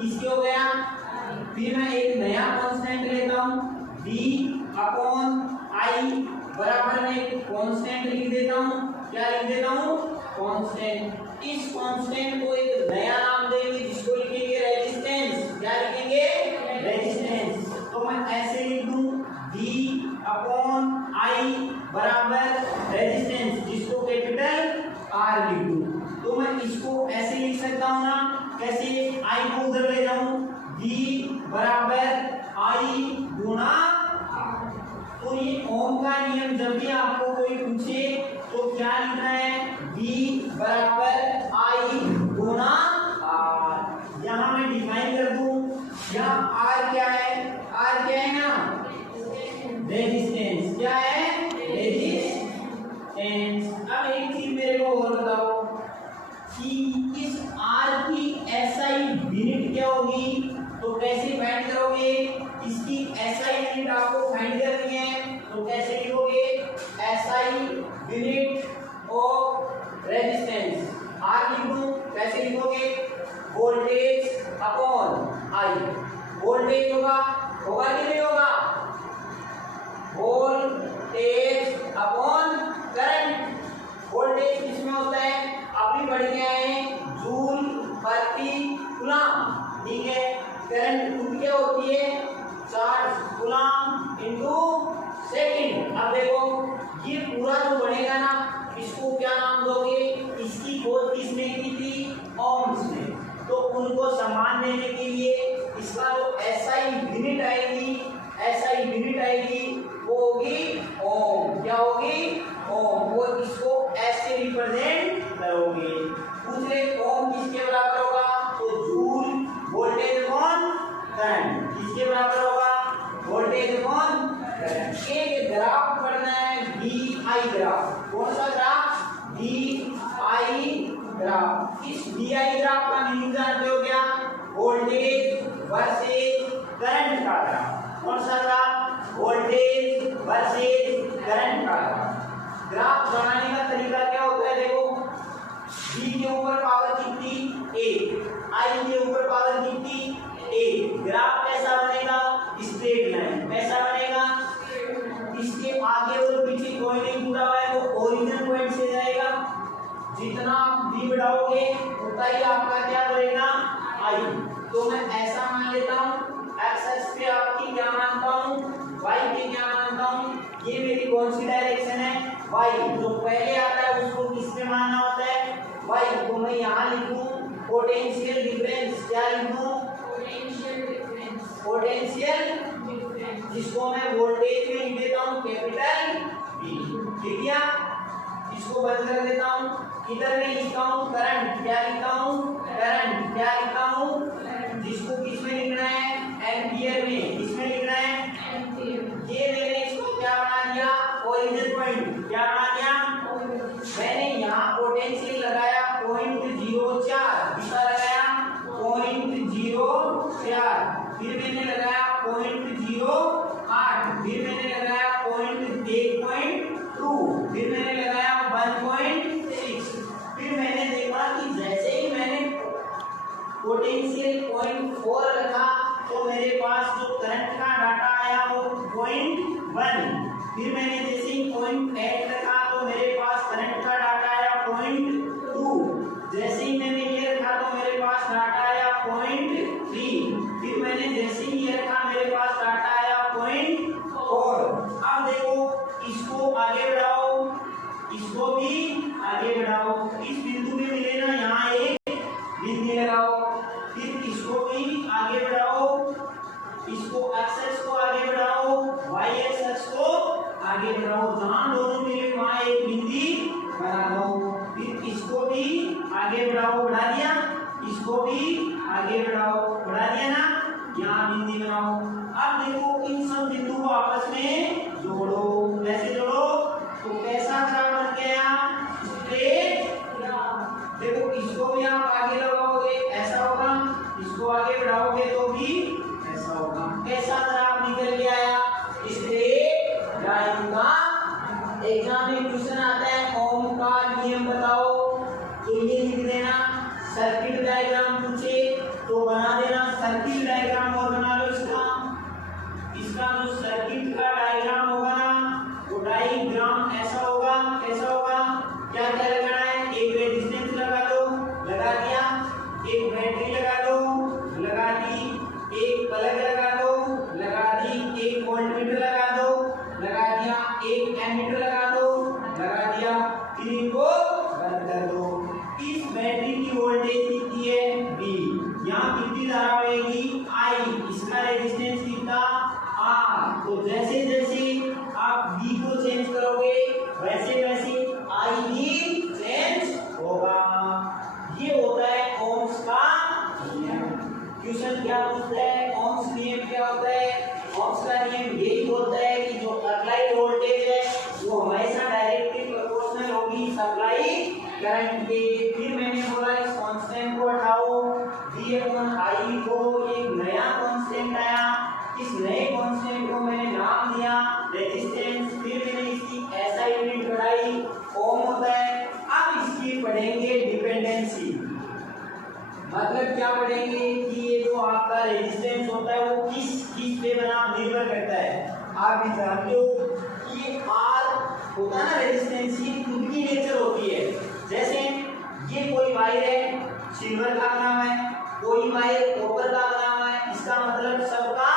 किसके हो गया। फिर मैं एक नया कांस्टेंट लेता हूँ v अपॉन i बराबर में एक कांस्टेंट लिख देता हूँ। क्या लिख देता हूँ, कांस्टेंट। इस कांस्टेंट को एक नया नाम देंगे जिसको लिखेंगे रेजिस्टेंस। क्या लिखेंगे, रेजिस्टेंस। तो मैं ऐसे लिख दूं v अपॉन i बराबर रेजिस्टेंस, जिसको कैपिटल R लिख दूं। तो मैं इसको ऐसे लिख सकता हूँ ना, कैसे, i को उधर ले जाऊं, v बराबर i गुणा। तो ये ओम का नियम, जब भी आपको कोई पूछे तो क्या लिखना है, v बराबर i गुणा r। यहाँ मैं डिफाइन कर दूं, यहाँ r क्या है, r क्या है ना, रेजिस्टेंस। क्या है, रेजिस्टेंस। अब एक चीज मेरे को और बताओ कि इस r की SI यूनिट क्या होगी। तो कैसे फाइंड करोगे, इसकी SI यूनिट आपको फाइंड करनी है। तो कैसे लिखोगे, SI unit of resistance R लिख दूं। कैसे लिखोगे, वोल्टेज अपॉन I। वोल्टेज होगा कि नहीं होगा, वोल्टेज अपॉन करंट। वोल्टेज किसमें होता है, अभी बढ़ गया है, जूल प्रति कूलम। ठीक है, करंट खुद क्या होती है, चार्ज कूलम इनटू सेकंड। अब देखो ये पूरा जो बनेगा ना, इसको क्या नाम दोगे, इसकी खोज किसने की थी, ओम्स ने। तो उनको समान देने के लिए इसका जो SI यूनिट आएगी, SI यूनिट आएगी वो होगी ओम। क्या होगी, ओम। वो इसको ऐसे रिप्रेजेंट करोगे। पूछ ले ओम किसके बराबर होगा, तो जूल वोल्टेज अपॉन करंट। किसके बराबर होगा, वोल्टेज अपॉन करंट। एक ग्राफ पढ़ना है, VI ग्राफ। कौन सा ग्राफ, VI ग्राफ। इस VI ग्राफ का मीनिंग जानते हो क्या, वोल्टेज वर्सेस करंट का ग्राफ। कौन सा ग्राफ, वोल्टेज वर्सेस करंट का ग्राफ। ग्राफ बनाने का तरीका क्या होता है, देखो V के ऊपर पावर कितनी, 1, I के ऊपर पावर कितनी, 1। ग्राफ कैसा बनेगा, स्ट्रेट लाइन। कैसा बनेगा, इसके आगे और पीछे कोई नहीं जुड़ा हुआ है, वो ओरिजिन पॉइंट से जाएगा। जितना आप V बढ़ाओगे उतना ही आपका क्या बढ़ेगा, I। तो मैं ऐसा मान लेता हूँ, एक्स पे आपकी क्या मानता हूँ, y पे क्या मानता हूँ। ये मेरी कौन सी डायरेक्शन है, y। जो पहले आता है उसको किस पे मानना होता है, y। तो मैं यहाँ लिखूं पोटेंशियल डिफरेंस। क्या लिखूं, पोटेंशियल डिफरेंस। पोटेंशियल डिफरेंस, जिसको मैं वोल्टेज में लिख देता हूँ कैपिटल V। ठीक है, इसको बंद कर देता हूँ। इधर में लिखता हूँ करंट। क्या लिखता हूँ, करंट। क्या लिखता हूँ, जिसको किस में लिखना है, एम्पियर में। किसमें लिखना है, एम्पियर। ये मैंने इसको क्या बना दिया, ओरिजिन पॉइंट। क्या बना दिया, मैंने यहाँ पोटेंशियल लगाया 0.04, दिशा लगाया 0.04, फिर मैंने लगाया 0.08, फिर मैंने लगाया 1.2, फिर मैंने लगाया 1.6। फिर मैंने देखा कि जैसे ही मैंने पोटेंशियल 0.4 रखा तो मेरे पास जो करंट का डाटा आया वो 0.1। फिर मैंने जैसे ही 0.8 रखा तो मेरे पास करंट का डाटा आया 0.2। जैसे ही मैंने ये रखा तो मेरे पास डाटा आया 0.3। फिर मैंने जैसे ही ये रखा मेरे पास डाटा आया 0.4। अब देखो इसको आगे बढ़ाओ, इसको भी आगे बढ़ाओ। इस बिंदु में मिले ना, यहाँ एक बिंदु लगाओ। फिर इसको भी आगे बढ़ाओ, इसको एक्स को आगे बढ़ाओ, वाई एक्स को आगे बढ़ाओ। जहां दोनों मिले वहां एक बिंदु बना दो। फिर इसको भी आगे बढ़ाओ, बढ़ा दिया। इसको भी आगे बढ़ाओ, बढ़ा दिया ना। यहाँ बिंदु बनाओ। अब देखो इन सब बिंदु को आपस में जोड़ो। कैसे जोड़ो, तो कैसा ग्राफ बन गया, स्ट्रेट ग्राफ। देखो इसको भी आप आगे लगाओगे ऐसा होगा, इसको आगे बढ़ाओगे तो भी ऐसा होगा। कैसा ग्राफ निकल के आया, स्ट्रेट लाइन का। एग्जाम में क्वेश्चन आता है ओम का नियम बताओ, तो ये लिख देना। सर्किट डायग्राम पूछे तो बना देना इसका जो सर्किट का डायग्राम होगा ना, वो डायग्राम ऐसा होगा, कैसा होगा, क्या क्या लगाना है, एक रेजिस्टेंस लगा दो, लगा दिया, एक बैटरी लगा दो, लगा दी, एक प्लग लगा दो, लगा दी, एक वोल्टमीटर लगा दो, लगा दिया, एक एमीटर लगा दो, लगा दिया, फिर इनको बंद कर दो। इस बैटरी की वोल्टेज कितनी है, V, यहाँ कितनी धारा बहेगी, I, इसका रेजिस्टेंस कितना, R। तो जैसे जैसे आप V को चेंज करोगे वैसे वैसे I भी चेंज होगा। ये होता है ओम्स का नियम। क्वेश्चन क्या पूछता है, ओम्स नियम क्या होता है, ओम्स का नियम यही होता है कि जो अप्लाइड वोल्टेज है वो हमेशा डायरेक्टली प्रोपोर्शनल होगी सप्लाई करंट के। फिर मैंने बोला इस कांस्टेंट को हटाओ, V/I को एक नया कांस्टेंट आया, इस नए कांस्टेंट को मैंने नाम दिया रेजिस्टेंस। फिर मैंने इसकी ऐसा यूनिट बढ़ाई, ओम होता है। अब इसकी पढ़ेंगे डिपेंडेंसी, मतलब क्या पढ़ेंगे कि ये जो आपका रेजिस्टेंस होता है वो किस पे बना निर्भर करता है। आप भी जानते हो कि ये R होता है ना रेजिस्टेंस, ये खुद की नेचर होती है। जैसे ये कोई वायर है, सिल्वर का बना हुआ है, कोई वायर कॉपर का बना हुआ है, इसका मतलब सबका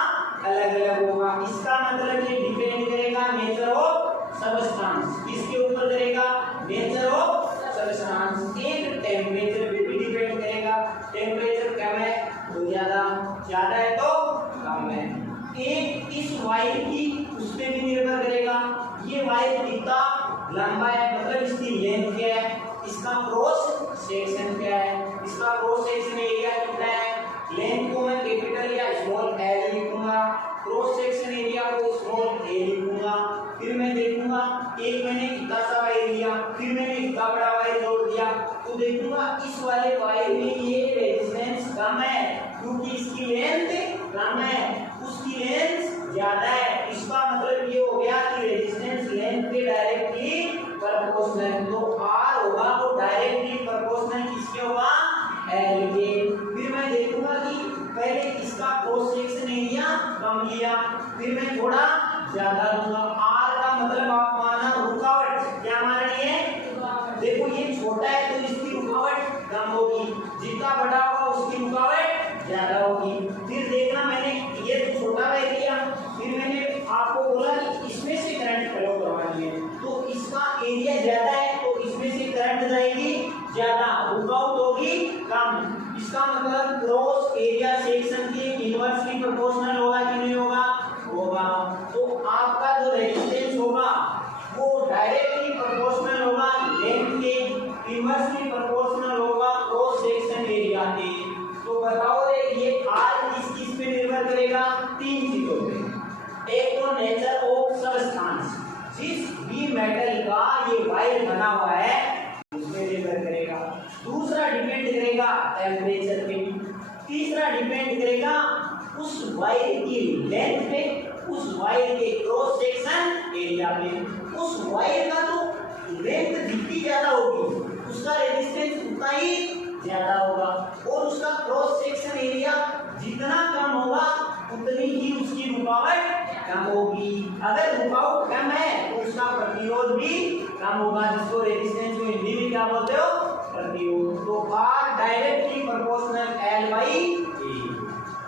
अलग अलग होगा। इसका मतलब ये डिपेंड करेगा नेचर ऑफ सबस्टेंस, किसके ऊपर करेगा, नेचर ऑफ सबस्टेंस। एक टेम्परेचर पे भी डिपेंड करेगा, टेम्परेचर कम है तो ज्यादा, ज्यादा है तो कम है। एक इस वायर की उस पे भी निर्भर करेगा, ये वायर कितना लंबा है, मतलब इसकी लेंथ क्या है, इसका क्रॉस सेक्शन क्या है, इसका क्रॉस सेक्शन एरिया कितना है। लेंथ को मैं कैपिटल या स्मॉल एल लिखूंगा, क्रॉस सेक्शन एरिया को स्मॉल ए लिखूंगा। फिर मैं देखूंगा एक मैंने इतना सा वायर लिया, फिर मैंने इतना बड़ा वायर जोड़ दिया, तो देखूंगा इस वाले वायर में ये रेजिस्टेंस कम है क्योंकि इसकी लेंथ कम है, उसकी लेंथ ज्यादा है। इसका मतलब ये हो गया कि रेजिस्टेंस लेंथ के डायरेक्टली प्रोपोर्शनल। तो R होगा वो डायरेक्टली प्रोपोर्शनल किसके होगा, L के। फिर मैं देखूंगा कि पहले इसका क्रॉस सेक्शन एरिया कम लिया, फिर मैं थोड़ा ज्यादा लूंगा। R का मतलब आप माना रुकावट, क्या मान रही है, देखो ये छोटा है तो इसकी रुकावट कम होगी, जितना बड़ा होगा उसकी रुकावट ज्यादा होगी। फिर देखना मैंने ये तो छोटा वायर लिया, फिर मैंने आपको बोला कि इसमें से करंट फ्लो करवानी है, तो इसका एरिया ज्यादा है तो इसमें से करंट जाएगी ज्यादा, रुकावट होगी कम। इसका मतलब क्रॉस एरिया सेक्शन के इनवर्सली प्रोपोर्शनल होगा कि नहीं होगा, होगा। तो आपका जो रेजिस्टेंस होगा वो डायरेक्टली प्रोपोर्शनल होगा लेंथ के, इनवर्सली प्रोपोर्शनल होगा क्रॉस सेक्शन एरिया के। तो बताओ रे ये R किस पे निर्भर करेगा, तीन चीजों पे। एक तो नेचर ऑफ सबस्टेंस, जिस भी मेटल का ये वायर बना हुआ है उसमें निर्भर करेगा। दूसरा डिपेंड करेगा टेम्परेचर पे। तीसरा डिपेंड करेगा उस वायर की लेंथ पे, उस वायर के क्रॉस सेक्शन एरिया पे। उस वायर का तो लेंथ जितनी ज्यादा होगी उसका रेजिस्टेंस उतना ही ज्यादा होगा, और उसका क्रॉस सेक्शन एरिया जितना कम होगा उतनी ही उसकी रुकावट कम होगी। अगर रुकावट कम है तो उसका प्रतिरोध भी कम होगा, जिसको रेजिस्टेंस को हिंदी में क्या बोलते हो, प्रतिरोध। तो R directly proportional L by A,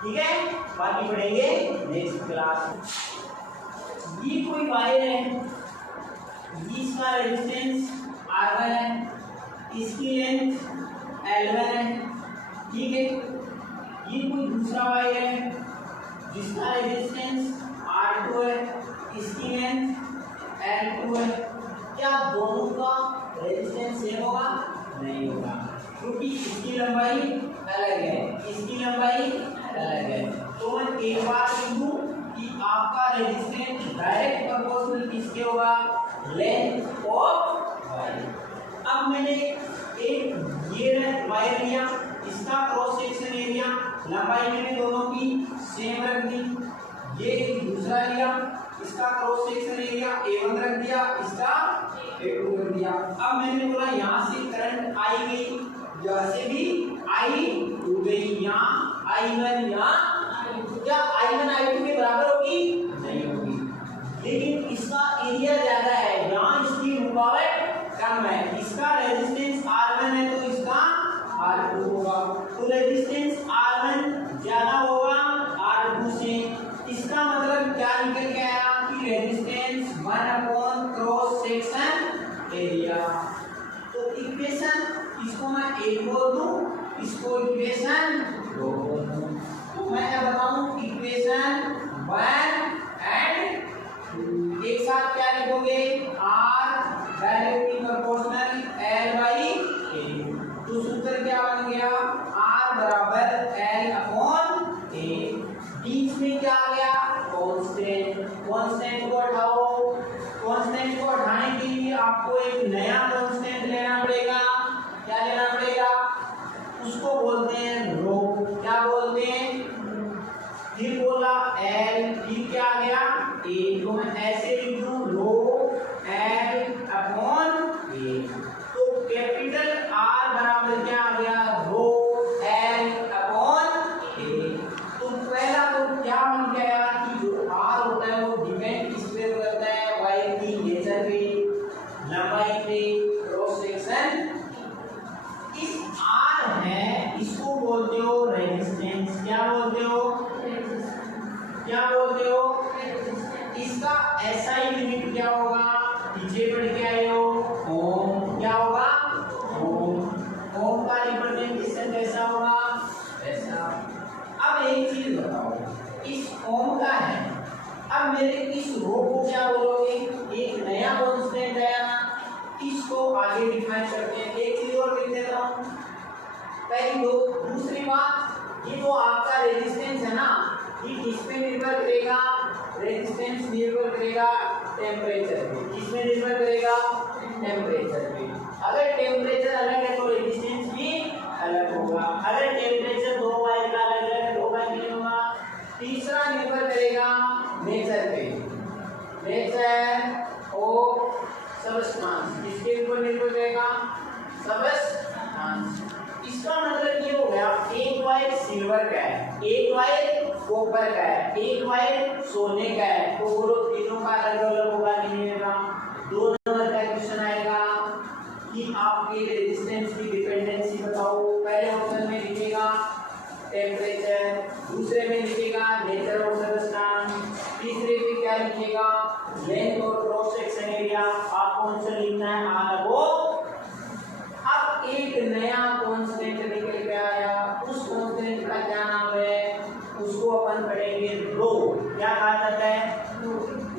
ठीक है। बाकी पढ़ेंगे नेक्स्ट क्लास। ये कोई वायर है, इसका रेजिस्टेंस R1 है, इसकी लेंथ L1 है, ठीक है। ये कोई दूसरा वायर है जिसका रेजिस्टेंस R2 है, इसकी लेंथ L2 है। क्या दोनों का रेजिस्टेंस सेम होगा, नहीं होगा, क्योंकि इसकी लंबाई अलग है, इसकी लंबाई अलग है। तो मैं एक बात लिखूं कि आपका रेजिस्टेंस डायरेक्ट प्रोपोर्शनल किसके होगा, लेंथ ऑफ वायर। अब मैंने एक ये वायर लिया, इसका क्रॉस सेक्शन एरिया लंबाई मैंने दोनों की सेम रख दी। ये दूसरा लिया, इसका क्रॉस सेक्शन एरिया A1 रख दिया, इसका A2 रख दिया। अब मैंने बोला यहाँ से करंट आई गई, यहाँ से भी आई गई, यहाँ I1 यहाँ क्या I1 I2 के बराबर होगी? नहीं होगी। लेकिन इसका एरिया ज्यादा है, यहाँ इसकी रुकावट कम है। इसका रेजिस्टेंस R1 है तो इसका R2 होगा, तो रेजिस्टेंस R1 ज्यादा होगा R2 से। इसका मतलब क्या निकल के आया कि रेजिस्टेंस 1 क्रॉस सेक्शन एरिया। तो इक्वेशन इसको मैं 1 बोल दूं, इसको इक्वेशन 2 बोल दूं। तो मैं क्या बताऊं, इक्वेशन 1 एंड 2 एक साथ क्या लिखोगे, R directly proportional L by A। तो सूत्र क्या बन गया, R बराबर L अपॉन A। बीच में क्या आ गया, कांस्टेंट। कांस्टेंट को हटाओ, कांस्टेंट को हटाने के लिए आपको एक नया कांस्टेंट लेना पड़ेगा। क्या लेना पड़ेगा, उसको बोलते हैं रो। क्या बोलते हैं, फिर बोला L, फिर क्या आ गया A। तो मैं ऐसे लिख दूं रो L अपॉन A। तो कैपिटल R बराबर क्या आ गया, रो L अपॉन A। तो पहला तो क्या बन गया कि जो R होता है वो डिपेंड किस पे करता है, वायर की नेचर पे, लंबाई पे, क्रॉस सेक्शन। इस R है, इसको बोलते हो रेजिस्टेंस। क्या बोलते हो, क्या बोलते हो, इसका SI यूनिट क्या होगा, पीछे पढ़ के आए हो, ओम। क्या होगा, ओम। ओम का रिप्रेजेंटेशन कैसा होगा, ऐसा। अब एक चीज बताओ, इस ओम का है, अब मेरे इस रो को क्या बोलोगे, एक नया कांस्टेंट आया ना, इसको आगे डिफाइन करते हैं। एक चीज और लिख देता हूं, पहली दो। दूसरी बात, ये जो आपका रेजिस्टेंस है ना, ये किस पे निर्भर करेगा, रेजिस्टेंस निर्भर करेगा टेम्परेचर पे। किसमें निर्भर करेगा, टेम्परेचर पे। अगर टेम्परेचर अलग है तो रेजिस्टेंस भी अलग होगा। अगर टेम्परेचर दो वायर का अलग है, दो वायर नहीं होगा। तीसरा निर्भर करेगा नेचर पे, नेचर ऑफ सबस्टेंस। किसके ऊपर निर्भर करेगा, सबस्टेंस। इसका मतलब ये हो गया, एक वायर सिल्वर का है, एक वायर कॉपर का है, एक वायर सोने का है। तो बोलो तीनों का अलग अलग होगा, नहीं होगा। 2 नंबर का क्वेश्चन आएगा कि आपके रेजिस्टेंस की डिपेंडेंसी बताओ। पहले ऑप्शन में लिखेगा टेम्परेचर, दूसरे में लिखेगा नेचर ऑफ सबस्टेंस, तीसरे में क्या लिखेगा, लेंथ और क्रॉस सेक्शन एरिया। आपको आंसर लिखना है आर वो। अब एक नया कांस्टेंट निकल के आया, उस कांस्टेंट का क्या नाम है, उसको अपन पढ़ेंगे रो। क्या कहा जाता है,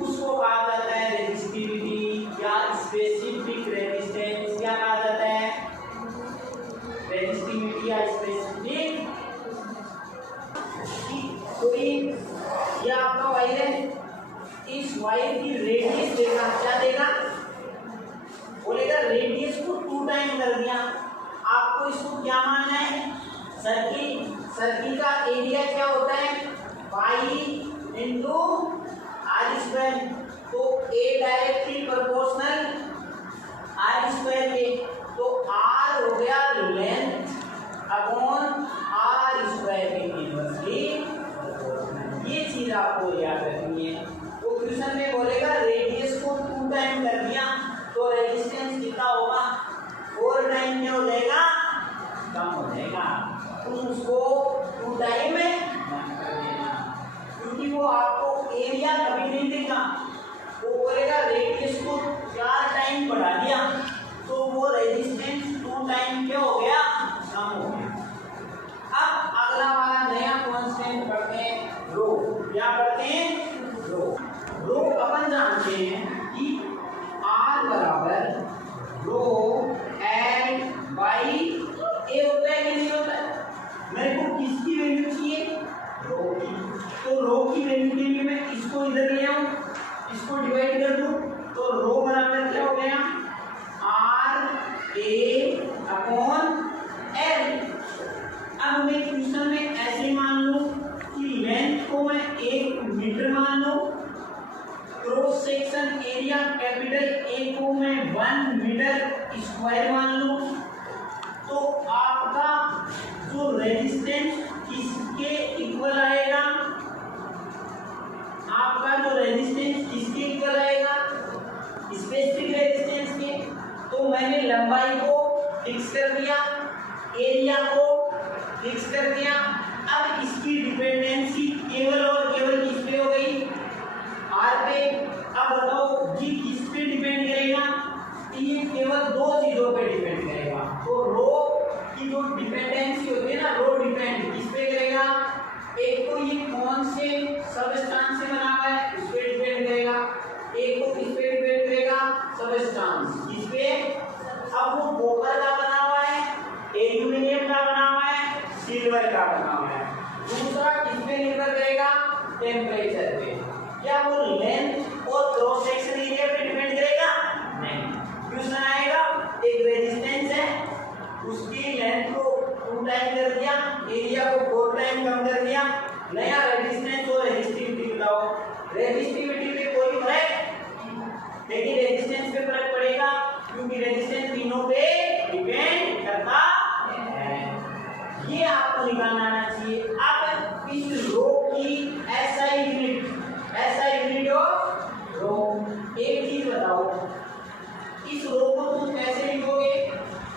उसको कहा जाता है रेजिस्टिविटी या स्पेसिफिक रेजिस्टेंस। क्या कहा जाता है, रेजिस्टिविटी या स्पेसिफिक। तो ये आपका वायर है, इस वायर की रेडियस देगा, क्या देगा, बोलेगा रेडियस को 2 टाइम कर दिया। आपको इसको क्या मानना है, सर्किल। सर्किल का एरिया क्या होता है, पाई इंटू आर स्क्वायर। तो A directly proportional R square के। तो आर हो गया लेंथ अपॉन आर स्क्वायर के इनवर्सली। ये चीज आपको याद रखनी है। तो क्वेश्चन में बोलेगा रेडियस को 2 टाइम कर दिया तो रेजिस्टेंस कितना होगा, 4 टाइम क्या हो जाएगा, कम हो जाएगा। तुम उसको 2 टाइम में कर देना, क्योंकि वो आपको एरिया कभी नहीं देगा। वो बोलेगा रेडियस को 4 टाइम बढ़ा दिया तो वो रेजिस्टेंस 2 टाइम क्या हो गया, कम हो गया। अब अगला वाला नया कांस्टेंट पढ़ते हैं रो। क्या पढ़ते हैं, रो। रो अपन जानते हैं कि R बराबर रो L बाई A होता है कि नहीं होता है। मेरे को किसकी वैल्यू चाहिए, रो की। तो रो की वैल्यू के लिए मैं इसको इधर ले आऊं, इसको डिवाइड कर दूं, तो रो बराबर क्या हो गया, R A अपॉन L। अब मैं क्वेश्चन में ऐसे मान लूं कि लेंथ को मैं 1 मीटर मान लूं, cross section area capital A को मैं 1 मीटर स्क्वायर मान लूं, तो आपका जो रेजिस्टेंस किसके इक्वल आएगा, दिया, एरिया को फिक्स कर दिया। अब इसकी डिपेंडेंसी केवल और केवल किस पे हो गई, आर पे। अब बताओ ये किस पे डिपेंड करेगा, ये केवल दो चीजों पे डिपेंड करेगा। तो रो की जो डिपेंडेंसी होती है ना, रो डिपेंड किस पे करेगा, एक तो ये कौन से सबस्टांस से बना हुआ है उस पे डिपेंड करेगा, एक को किस पे डिपेंड करेगा, सबस्टांस किस पे। अब वो कॉपर का बना हुआ है, एल्यूमिनियम का बना हुआ है, सिल्वर का बना हुआ है। दूसरा किस पे निर्भर करेगा, टेम्परेचर पे। क्या वो लेंथ और क्रॉस सेक्शन एरिया पे डिपेंड करेगा, नहीं। क्वेश्चन आएगा एक रेजिस्टेंस है, उसकी लेंथ को 2 टाइम कर दिया, एरिया को 4 टाइम कम कर दिया, नया रेजिस्टेंस और रेजिस्टिविटी बताओ। रेजिस्टिविटी पे कोई फर्क, लेकिन रेजिस्टेंस पे फर्क पड़ेगा क्योंकि रेजिस्टेंस तीनों पे डिपेंड करता है। ये आपको निकालना आना चाहिए। अब इस रो की एसआई यूनिट ऑफ रो। एक चीज बताओ, इस रो को तुम कैसे लिखोगे,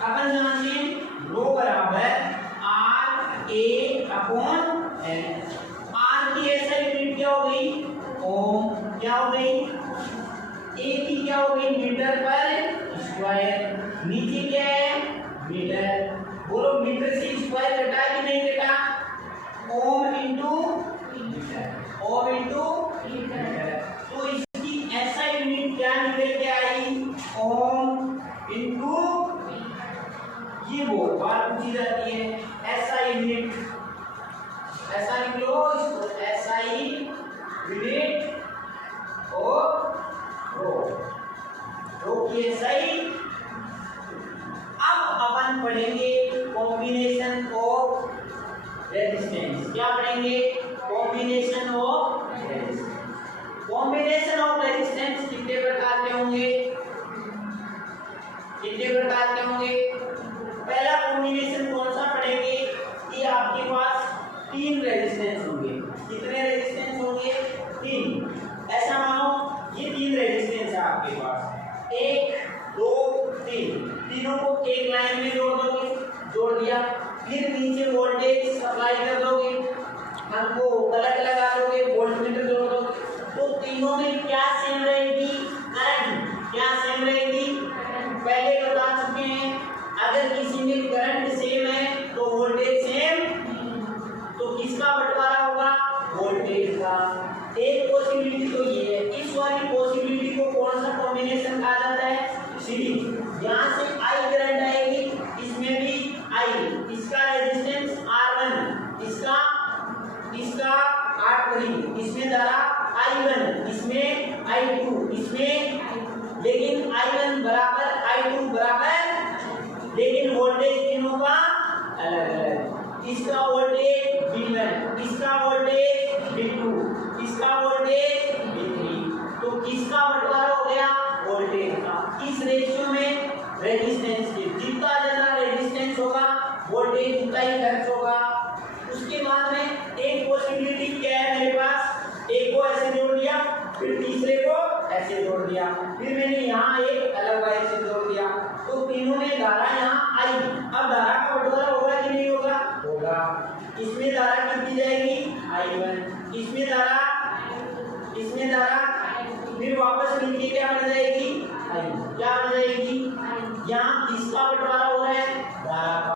अपन जानते हैं रो बराबर R A upon N. R की एसआई यूनिट क्या हो गई, ओम। क्या हो गई, ए की क्या हो गई, मीटर पर स्क्वायर। नीचे क्या है, मीटर। बोलो मीटर से स्क्वायर कटा कि नहीं कटा, ohm into meter, ohm into meter. तो इसकी एसआई यूनिट क्या निकल के आई, ओम इंटू, ये बहुत बार पूछी जाती है एसआई यूनिट। ऐसा निकलो इसको, एसआई यूनिट और रो की एसआई। अब अपन पढ़ेंगे कॉम्बिनेशन ऑफ रेजिस्टेंस। क्या पढ़ेंगे, combination of resistance. Combination of resistance कितने प्रकार के होंगे, कितने प्रकार के होंगे। पहला कॉम्बिनेशन कौन सा पढ़ेंगे, कि आपके पास 3 रेजिस्टेंस होंगे। कितने रेजिस्टेंस होंगे, 3। ऐसा मानो ये 3 रेजिस्टेंस है आपके पास, 1 2 3, तीनों को एक लाइन में जोड़ दोगे, जोड़ दिया। फिर नीचे वोल्टेज सप्लाई कर दोगे, हमको प्लग लगा दोगे, वोल्टमीटर जोड़ दोगे। तो तीनों में क्या सेम रहेगी, करंट क्या सेम रहेगी, पहले बता चुके हैं। अगर किसी में करंट सेम है तो वोल्टेज सेम, तो किसका बंटवारा होगा, वोल्टेज का। एक पॉसिबिलिटी तो ये है। इस वाली पॉसिबिलिटी को कौन सा कॉम्बिनेशन कहा जाता है, सीरीज। यहाँ से आई करंट आएगी, इसमें भी आई, इसका रेजिस्टेंस R1, इसका R3, इसमें धारा I1, इसमें I2, इसमें, लेकिन I1 बराबर I2 बराबर, लेकिन वोल्टेज तीनों का अलग अलग। इसका वोल्टेज V1, इसका वोल्टेज V2, इसका वोल्टेज V3। तो किसका बंटवारा हो गया, वोल्टेज का। इस रेशियो में रेजिस्टेंस के जितना ज्यादा रेजिस्टेंस होगा वोल्टेज उतना ही खर्च होगा। उसके बाद में एक पॉसिबिलिटी क्या है मेरे पास, एक को ऐसे जोड़ दिया, फिर तीसरे को ऐसे जोड़ दिया, फिर मैंने यहाँ एक अलग वायर से जोड़ दिया। तो तीनों में धारा यहाँ आई। अब धारा का बंटवारा होगा कि नहीं होगा, होगा। इसमें धारा कितनी जाएगी, I1, इसमें धारा, फिर वापस मिलके क्या बन जाएगी, I, क्या बन जाएगी। यहाँ किसका बंटवारा हो रहा है, धारा का।